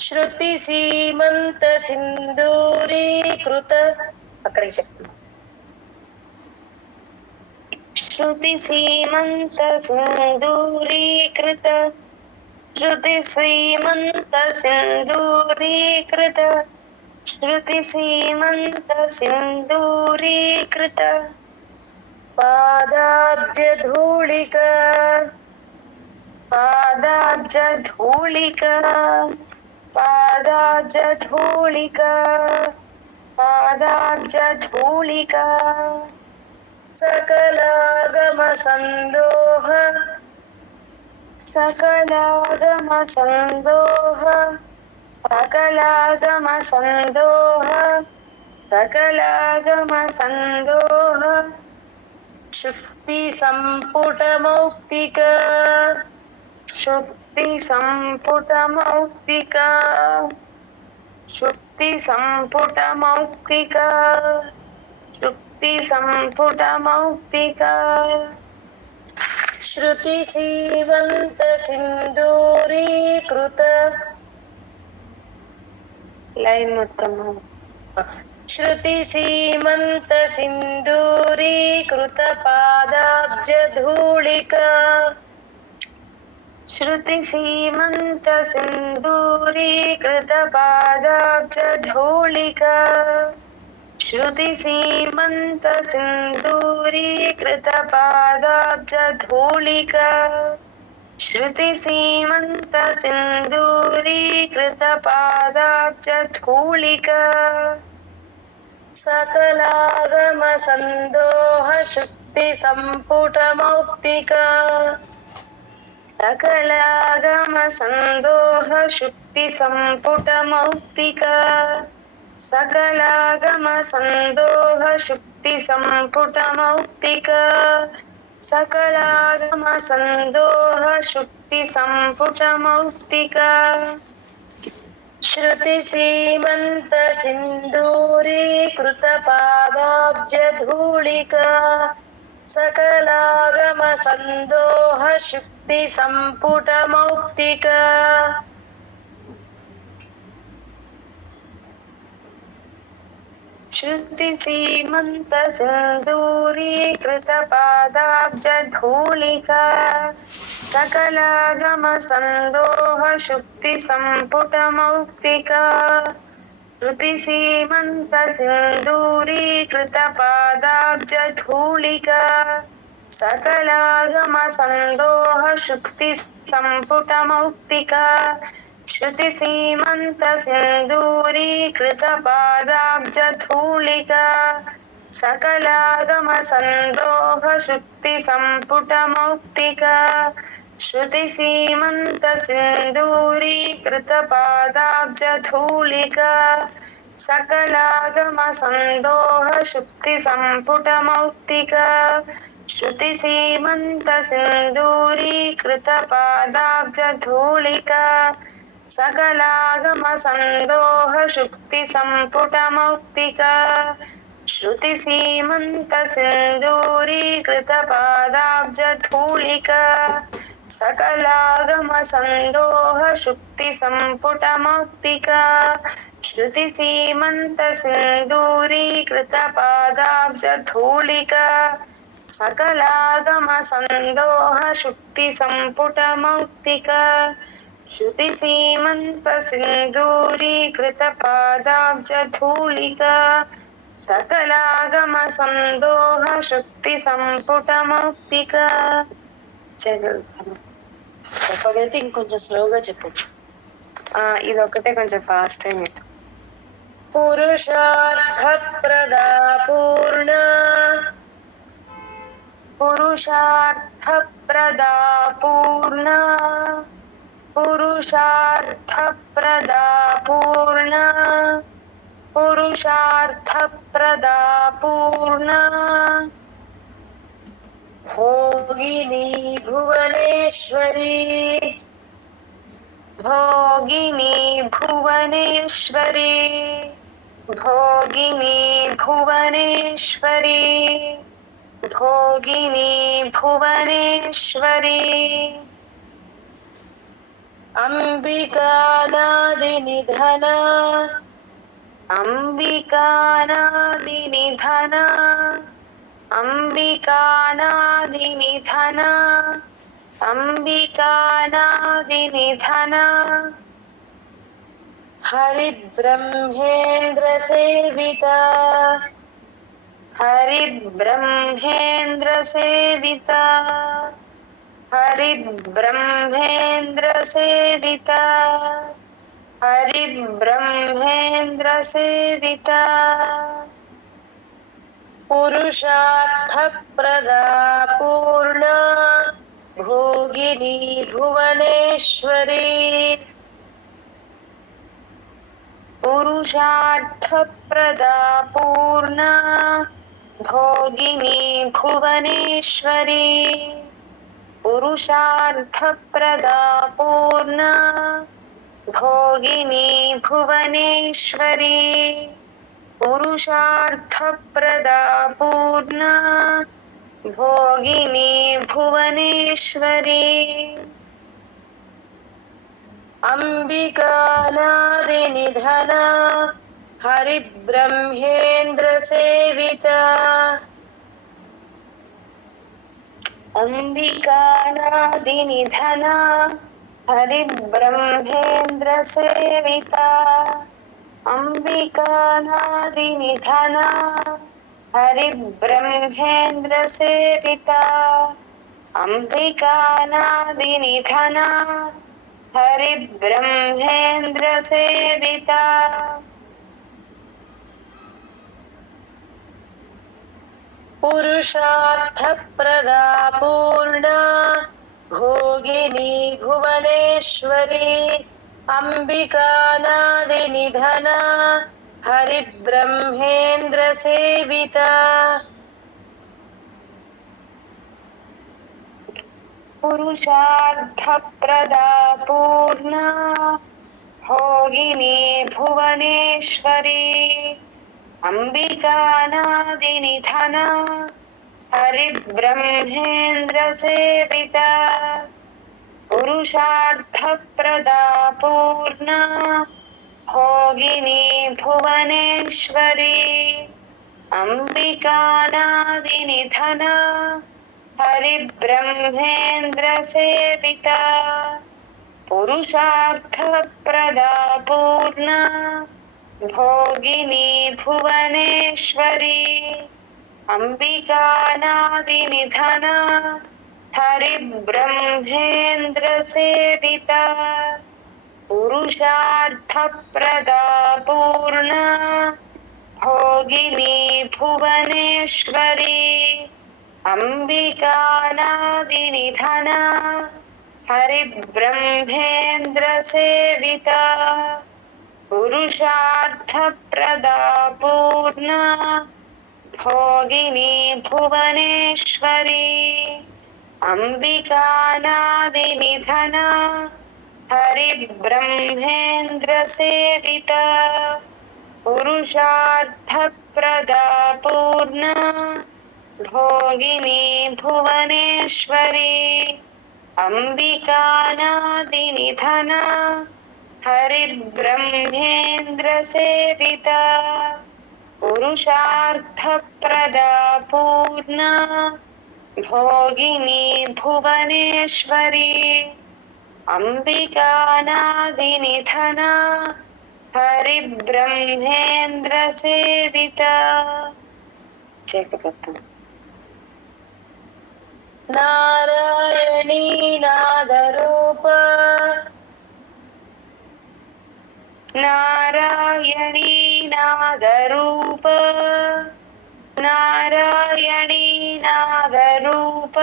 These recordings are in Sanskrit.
శృతి సీమంత సింధూరీకృత అక్కడికి చెప్తున్నా. శృతి సీమంత సింధూరీకృత శృతి సీమంత సింధూరీకృత శృతి సీమంత సింధూరీకృత పాదాబ్జధూళిక పాదాబ్జధూళిక పాదాబ్జధూళిక పాదాబ్జధూళిక సకలాగమ సందోహ సకలాగమ సందోహ సకలాగమ సందోహ సకలాగమ సందోహ శుక్తి సంపుట మౌక్తిక శుక్తి సంపుట మౌక్తిక శుక్తి సంపుట మౌక్తిక శుక్తి సంపుట మౌక్తిక శృతి సీమంత సింధూరీకృత లైన్ మొత్తం శృతి సీమంత సింధూరీకృత పాదాబ్జధూళిక శృతి సీమంత సింధూరీకృత పాదాబ్జధూళిక శృతి సీమంత సింధూరీకృత పాదాబ్జధూళిక శృతి సీమంత సింధూరీకృత పాదాబ్జధూళిక సకలాగమ సందోహ శుక్తి సంపుట మౌక్తిక సకలాగమ సందోహ శుక్తి సంపుట మౌక్తిక సకలాగమ సందోహ శుక్తి సంపుట మౌక్తిక సకలాగమ సందోహ శుక్తి సంపుట మౌక్తిక శృతి సీమంత సింధూరీకృత పాదాబ్జధూళిక సకలాగమ సందోహ శుక్తి సంపుట మౌక్తిక శృతి సీమంత సింధూరీకృత పాదాబ్జధూళిక సకలాగమ సందోహ శుక్తి సంపుట మౌక్తిక శృతి సీమంత సింధూరీకృత పాదాబ్జధూళిక సకలాగమ సందోహ శుక్తి సంపుట మౌక్తిక శృతి సీమంత సింధూరీకృత పాదాబ్జధూళిక సకలాగమ సందోహ శుక్తి సంపుట మౌక్తిక శృతి సీమంత సింధూరీకృత పాదాబ్జధూళిక సకలాగమ సందోహ శుక్తి సంపుట మౌక్తిక శృతి సీమంత సింధూరీకృత పాదాబ్జధూళిక సకలాగమ సందోహ శుక్తి సంపుట మౌక్తిక శృతి సీమంత సింధూరీకృత పాదాబ్జధూళిక సకలాగమ సందోహ శుక్తి సంపుట మౌక్తిక శృతి సీమంత సింధూరీకృత పాదాబ్జధూళిక సకలాగమ సందోహ శుక్తి సంపుట మౌక్తిక శృతి సీమంత సింధూరీకృత పాదాబ్జధూళిక సకలాగమ సందోహ శుక్తి సంపుట మౌక్తిక చేయగలుగుతాను. చెప్పగలిగితే ఇంకొంచెం స్లోగా చెప్పు. ఇది ఒకటే కొంచెం ఫాస్ట్ అయ్యి. పురుషార్థ ప్రదా పూర్ణ పురుషార్థ ప్రదా పూర్ణ పురుషార్థ ప్రదా పూర్ణ పురుషార్థ ప్రదా పూర్ణ భోగిని భువనేశ్వరి భోగిని భువనేశ్వరి భోగిని భువనేశ్వరి భోగిని భువనేశ్వరి अंबिकानादिनिधन अंबिकानादिनिधन अंबिकानादिनिधन अंबिकानादिनिधन हरिब्रह्मेन्द्र सेविता हरिब्रह्मेन्द्र सेविता हरिब्रह्मेन्द्र सेविता हरिब्रह्मेन्द्र सेविता पुरुषार्थप्रदा पूर्णा भोगिनी भुवनेश्वरी पुरुषार्थप्रदा पूर्णा भोगिनी भुवनेश्वरी पुरुषार्थप्रदा पूर्णा भोगिनी भुवनेश्वरी पुरुषार्थप्रदा पूर्णा भोगिनी भुवनेश्वरी अंबिकानादिनिधन हरिब्रह्मेन्द्र सेविता अंबिकानादिनिधन हरिब्रह्मेन्द्र सेविता अंबिकानादिनिधन हरिब्रह्मेन्द्र सेविता अंबिकानादिनिधन हरिब्रह्मेन्द्र सेविता पुरुषार्थप्रदा पूर्णा भोगिनी भुवनेश्वरी अंबिकानादिनिधन हरिब्रह्मेन्द्र सेविता पुरुषार्थप्रदा पूर्णा भोगिनी भुवनेश्वरी अंबिकानादिनिधन हरिब्रह्मेन्द्र सेविता पुरुषार्थप्रदा पूर्णा भोगिनी भुवनेश्वरी अंबिकानादिनिधन हरिब्रह्मेन्द्र सेविता पुरुषार्थप्रदा पूर्णा भोगिनी भुवनेश्वरी अंबिकानादिनिधन हरिब्रह्मेन्द्र सेविता पुरुषार्थप्रदा पूर्णा भोगिनी भुवनेश्वरी अंबिकानादिनिधन हरिब्रह्मेन्द्र सेविता पुरुषार्थप्रदा पूर्णा भोगिनी भुवनेश्वरी अंबिकानादिनिधन हरिब्रह्मेन्द्र सेविता पुरुषार्थप्रदा पूर्णा भोगिनी भुवनेश्वरी अंबिकानादिनिधन हरिब्रह्मेन्द्र सेविता पुरुषार्थप्रदा पूर्णा भोगिनी भुवनेश्वरी अंबिकानादिनिधन हरिब्रह्मेन्द्र सेविता नारायणी नादरूप नारायणी नादरूप नारायणी नादरूप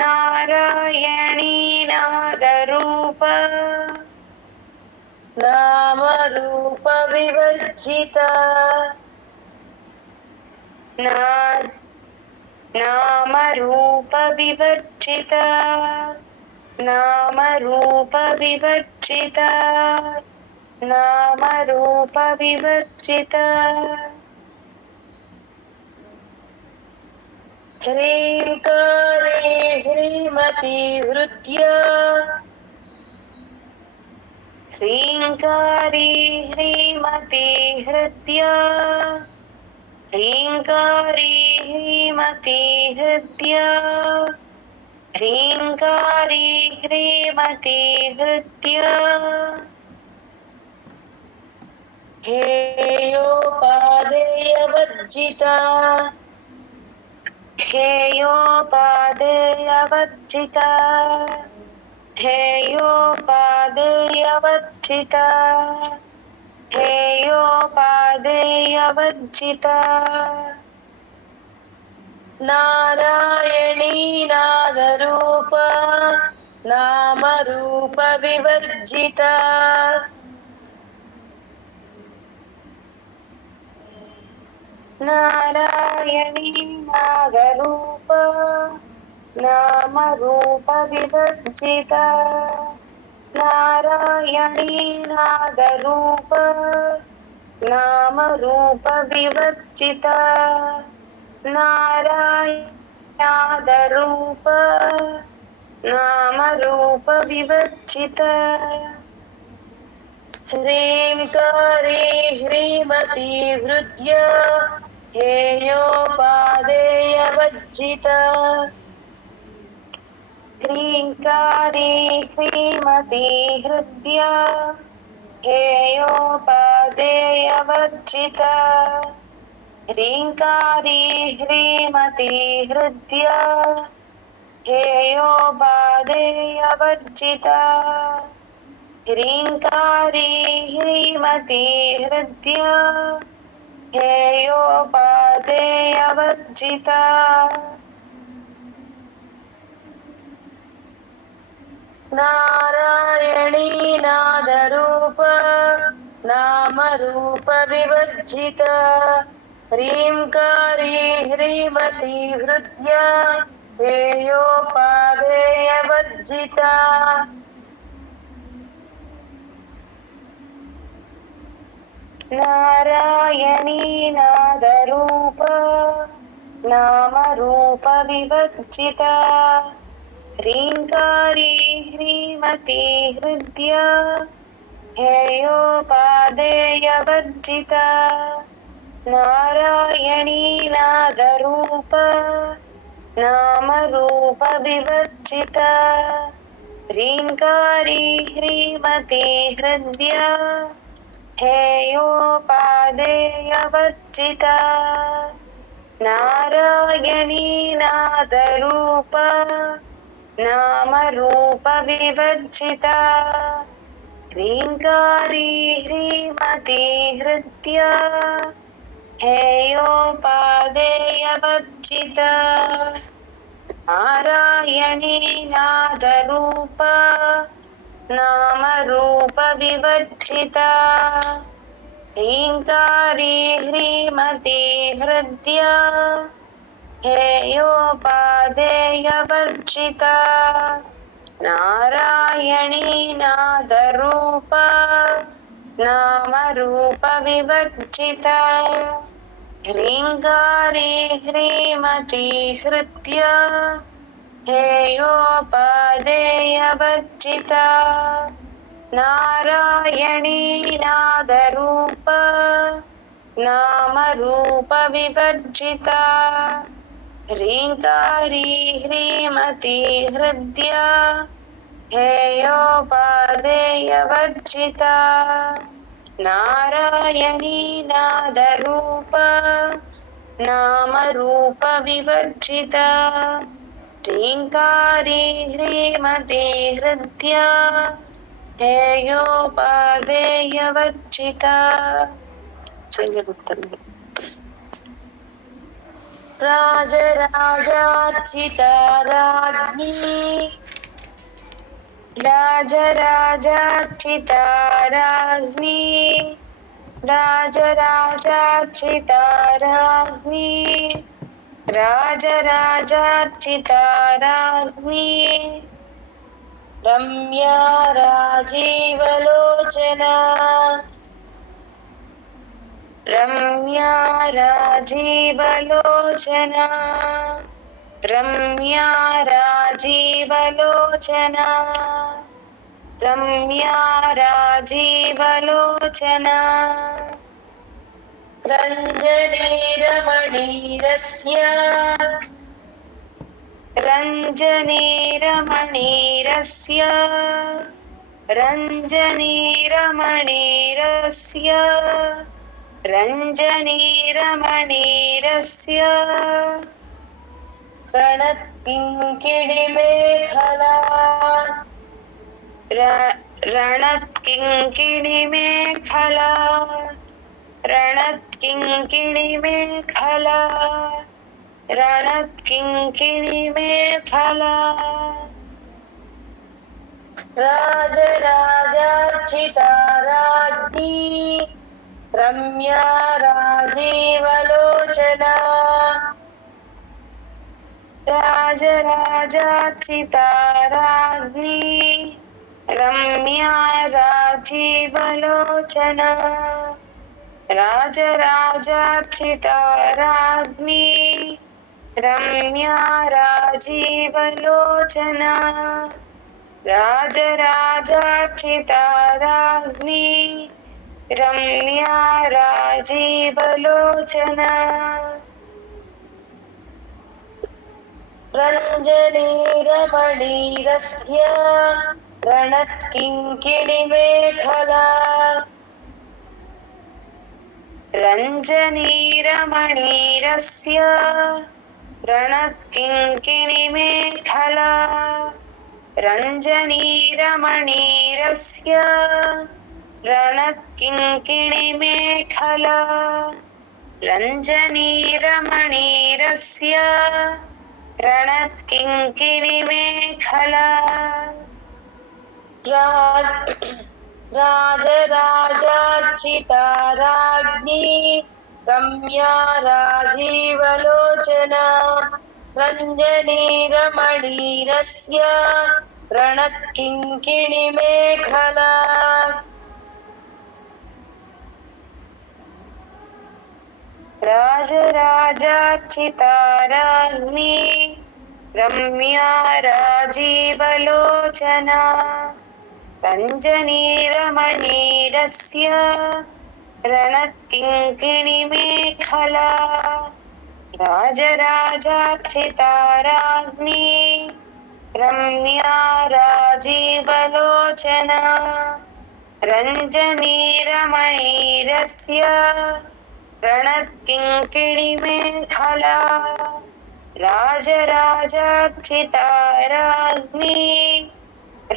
नारायणी नादरूप नामरूप विवर्जिता नामरूप विवर्जिता नामरूप विवर्जिता नामरूप विवर्जिता ह्रींकारे ह्रीमती हृद्या ह्रीङ्कारी ह्रीमती हृद्या ह्रीङ्कारी ह्रीमती हृद्या ह्रीङ्कारी ह्रीमती हृद्या हेयोपादेयवर्जिता हेयोपादेयवर्जिता हेयोपादेयवर्जिता हेयोपादेयवर्जिता नारायणी नादरूप नामरूप विवर्जिता नारायणी नादरूप नामरूप विवर्जिता नारायणी नादरूप नामरूप विवर्जिता नारायणादरूप नामरूप विवर्जिता ह्रीङ्कारी ह्रीमती हृद्या हेयोपादेयवर्जिता ह्रीङ्कारी ह्रीमती हृद्या हेयोपादेयवर्जिता ह्रीङ्कारी ह्रीमती हृद्या हेयोपादेयवर्जिता ह्रीङ्कारी ह्रीमती हृद्या हेयोपादेयवर्जिता नारायणी नादरूप नामरूप विवर्जिता ह्रीङ्कारी ह्रीमती हृद्या हेयोपादेयवर्जिता नारायणी नादरूप नामरूप विवर्जिता ह्रीङ्कारी ह्रीमती हृद्या हेयोपादेयवर्जिता नारायणी नादरूप नामरूप विवर्जिता ह्रीङ्कारी ह्रीमती हृद्या हेयोपादेयवर्जिता नारायणी नादरूप नामरूप विवर्जिता ह्रीङ्कारी ह्रीमती हृद्या हेयोपादेयवर्जिता नारायणी नादरूप नामरूप विवर्जिता ह्रीङ्कारी ह्रीमती हृद्या हेयोपादेयवर्जिता नारायणी नादरूप नामरूप विवर्जिता ह्रीङ्कारी ह्रीमती हृद्या हेयोपादेयवर्जिता नारायणी नादरूप नामरूप विवर्जिता ह्रीङ्कारी ह्रीमती हृद्या हेयोपादेयवर्जिता नारायणी नादरूप नामरूप विवर्जिता ह्रीङ्कारी ह्रीमती हृद्या हेयोपादेयवर्जिता राजराजार्चिता राज्ञी राजराजार्चिता राज्ञी राजराजार्चिता राज्ञी राजराजार्चिता राज्ञी रम्या राजीवलोचना रम्या राजीवलोचना रम्या राजीवलोचना रम्या राजीवलोचना रञ्जनीरमणीरस्य रञ्जनीरमणीरस्य रञ्जनीरमणीरस्य रञ्जनीरमणीरस्य रणत्किङ्किणिमेखला रणत्किङ्किणिमेखला रणत्किङ्किणिमेखला रणत्किङ्किणिमेखला राजराजार्चिता राज्ञी रम्या राजीवलोचना राजराजार्चिता राज्ञी रम्या राजीवलोचना राजराजार्चिता राज्ञी रम्या राजीवलोचना राजराजार्चिता राज्ञी रम्या राजीवलोचना रञ्जनीरमणीरस्य रणत्किङ्किणिमेखला रञ्जनीरमणीरस्य रणत्किङ्किणिमेखला रञ्जनीरमणीरस्य रणत्किङ्किणिमेखला रञ्जनीरमणीरस्य रणत्किङ्किणिमेखला राजराजार्चिता राज्ञी रम्या राजीवलोचना रञ्जनीरमणीरस्य रणत्किङ्किणिमेखला राजराजार्चिता राज्ञी रम्या राजीवलोचना रञ्जनीरमणीरस्य रणत्किङ्किणिमेखला राजराजार्चिता राज्ञी रम्या राजीवलोचना रञ्जनीरमणीरस्य रणत्किङ्किणिमेखला राजराजार्चिता राज्ञी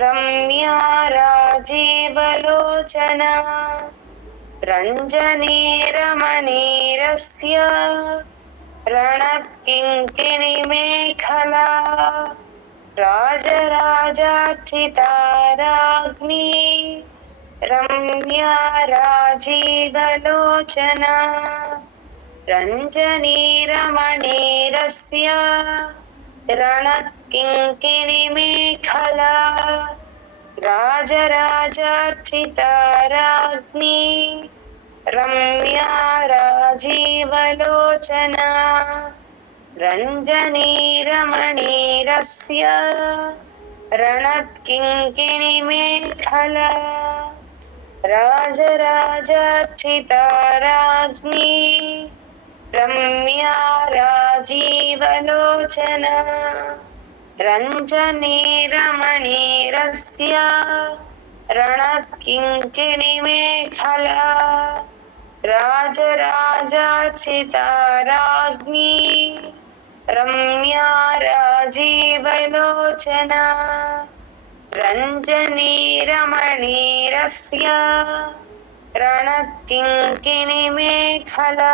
रम्या राजीवलोचना रञ्जनीरमणीरस्य रणत्किङ्किणिमेखला राजराजार्चिता राज्ञी रम्या राजीवलोचना रञ्जनीरमणीरस्य रणत्किङ्किणिमेखला राजराजार्चिता राज्ञी रम्या राजीवलोचना रञ्जनीरमणीरस्य रणत्किङ्किणिमेखला राजराजार्चिता राज्ञी रम्या राजीवलोचना रञ्जनीरमणीरस्य रणत्किङ्किणिमेखला राजराजार्चिता राज्ञी रम्या राजीवलोचना रञ्जनीरमणीरस्य रणत्किङ्किणिमेखला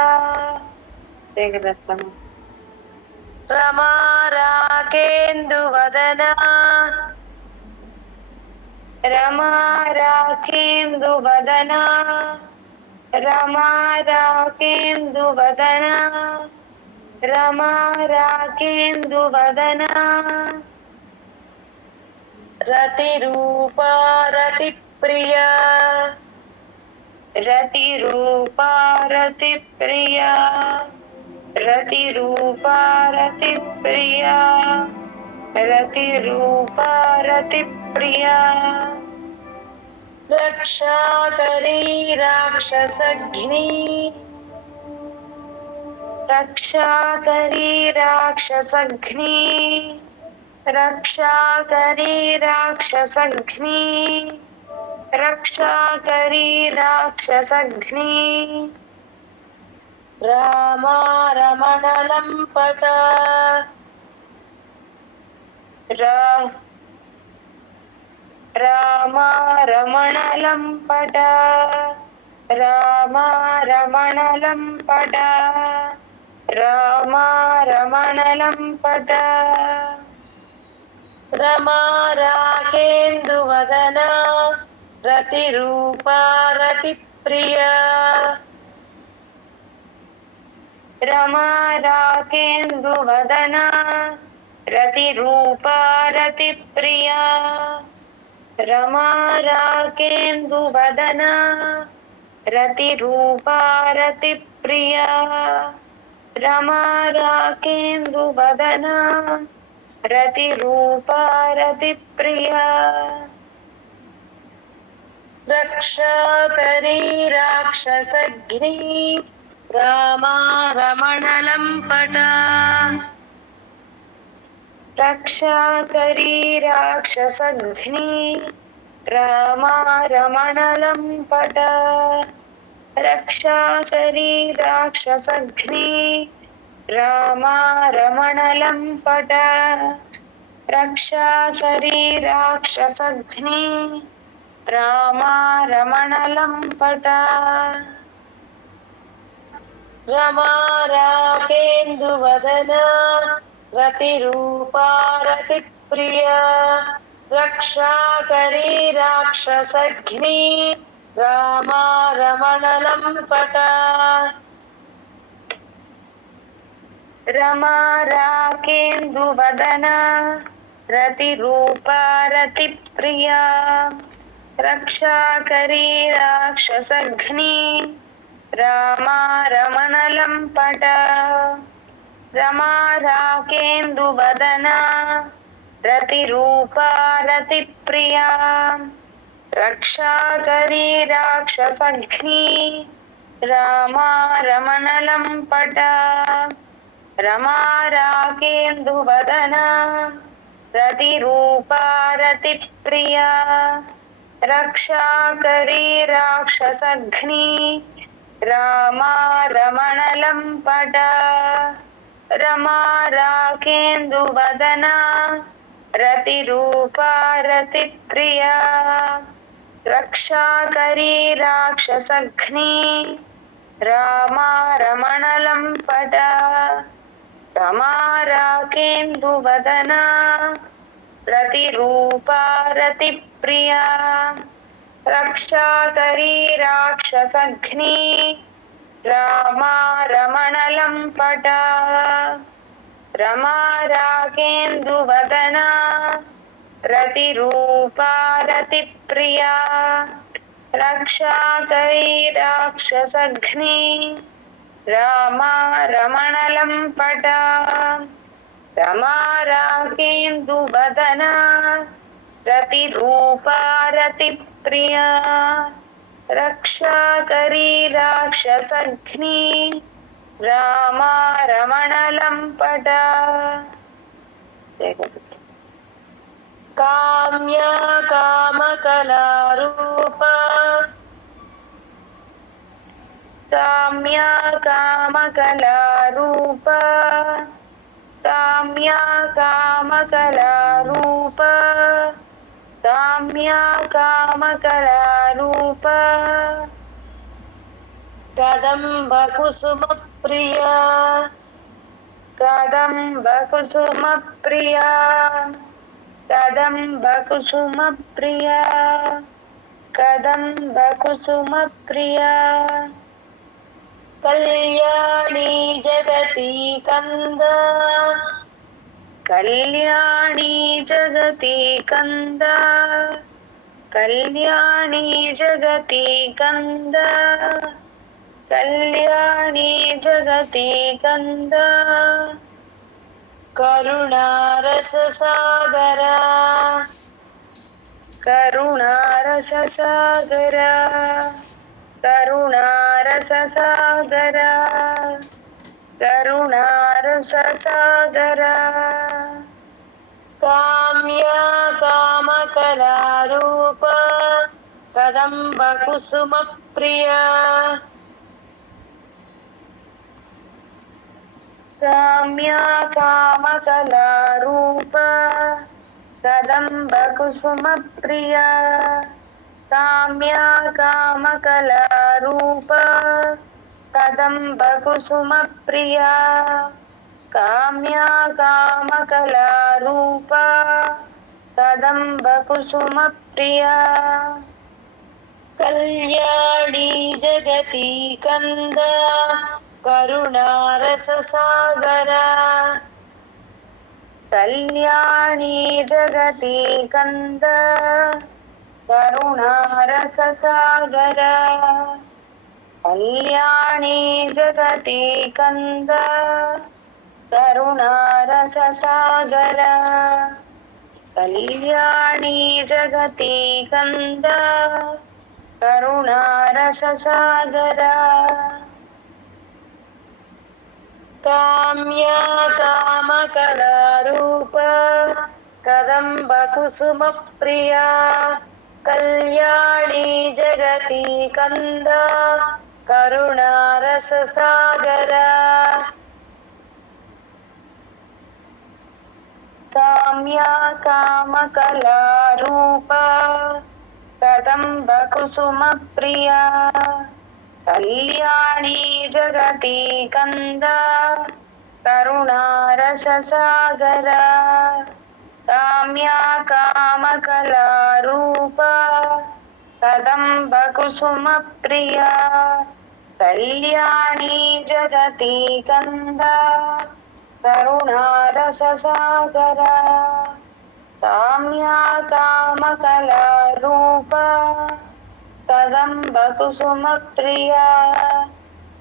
रमा राकेन्दुवदना रमा राकेन्दुवदना रमा राकेन्दुवदना रमा राकेन्दुवदना रतिरूपा रतिप्रिया रतिरूपा रतिप्रिया रतिरूपा रतिप्रिया रतिरूपा रतिप्रिया रक्षाकरी राक्षसघ्नी रक्षाकरी राक्षसघ्नी रक्षाकरी राक्षसघ्नी रक्षाकरी राक्षसघ्नी रामा रमणलं पट रामा रमणलं पट रामा रमणलं पट रामा रमणलं पट रमा राकेन्दुवदना रतिरूपा रतिप्रिया रमा राकेन्दुवदना रतिरूपा रतिप्रिया रमा राकेन्दुवदना रतिरूपा रतिप्रिया रमा राकेन्दुवदना रतिरूपा रतिप्रिया रक्षाकरी राक्षसघ्नी रामा रमणलं पट रक्षाकरी राक्षसघ्नी रामा रमणलं पट रक्षाकरी राक्षसघ्नी रामा रमणलं पट रक्षाकरी राक्षसघ्नी रामा रमणलं पट रमा राकेन्दुवदना रतिरूपा रतिप्रिया रक्षाकरी राक्षसघ्नी रामा रमणलं पट रमा राकेन्दुवदना रतिरूपा रतिप्रिया रक्षाकरी राक्षसघ्नी रामा रमणलं पट रमा राकेन्दुवदना रतिरूपा रतिप्रिया रक्षाकरी राक्षसघ्नी रामा रमणलं पट रमा राकेन्दुवदना रतिरूपा रतिप्रिया रक्षाकरी राक्षसघ्नी रामा रमणलं पट रमा राकेन्दुवदना रतिरूपा रतिप्रिया रक्षाकरी राक्षसघ्नी रामा रमणलं पट रमा राकेन्दुवदना रतिरूपा रतिप्रिया रक्षाकरी राक्षसघ्नी रामा रमणलं पट रमा राकेन्दुवदना रतिरूपा रतिप्रिया रक्षाकरी राक्षसघ्नी रामा रमणलं पट रमा राकेन्दुवदना रतिरूपा रतिप्रिया रक्षाकरी राक्षसघ्नी रामा रमणलं पट काम्या कामकलारूपा काम्या कामकलारूपा काम्या कामकलारूपा काम्या कामकलारूपा कदम्बकुसुमप्रिया कदम्बकुसुमप्रिया कदम्बकुसुमप्रिया कदम्बकुसुमप्रिया कल्याणी जगती कंदा कल्याणी जगती कंदा कल्याणी जगती कंदा कल्याणी जगती कंदा करुणारस सागरा करुणारस करुणारससागर करुणारससागर करुणारससागर काम्या कामकलारूप कदम्बकुसुमप्रिया काम्या कामकलारूप कदम्बकुसुमप्रिया काम्या कामकलारूप कदम्बकुसुमप्रिया काम्या कामकलारूप कदम्बकुसुमप्रिया कल्याणी जगती कंद करुणारससागर कल्याणी जगती कंद करुणारससागर कल्याणी जगती कंद करुणारससागर कल्याणी जगती कंद करुणारससागर काम्या कामकलारूप कदम्बकुसुमप्रिया कल्याणी जगती कंद करुणारससागर काम्या कामकलारूप कदम्बकुसुमप्रिया कल्याणी जगती कंद करुणारससागर काम्या कामकलारूप कदम्बकुसुमप्रिया कल्याणी जगती कंद करुणारससागर काम्या कामकलारूप कदम्बकुसुमप्रिया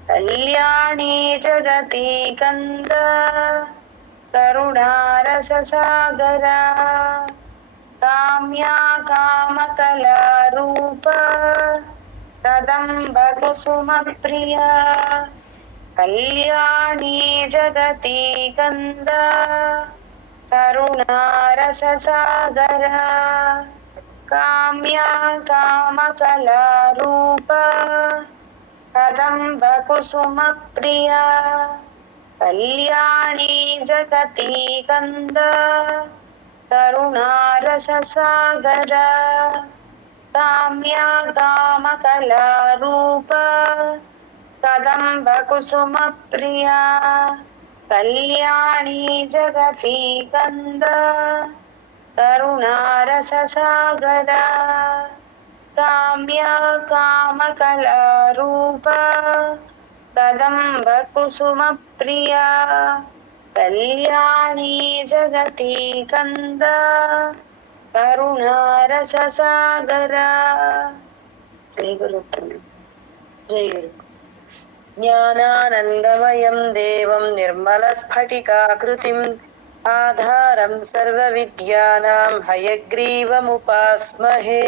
कल्याणी जगती कंद करुणारससागर काम्या कामकलारूप कदम्बकुसुमप्रिया कल्याणी जगती कंद करुणारससागर काम्या कामकलारूप कदम्बकुसुमप्रिया कल्याणी जगती कंद करुणारससागर काम्या कामकलारूप कदम्बकुसुमप्रिया कल्याणी जगती कंद करुणारससागर काम्या कामकलारूप कदम्बकुसुमप्रिया कल्याणी जगती कंद करुणारससागर जय गुरु जय गुरु ज्ञानानन्दमयं देवं निर्मलस्फटिकाकृतिम् आधारं सर्वविद्यानां हयग्रीवमुपास्महे।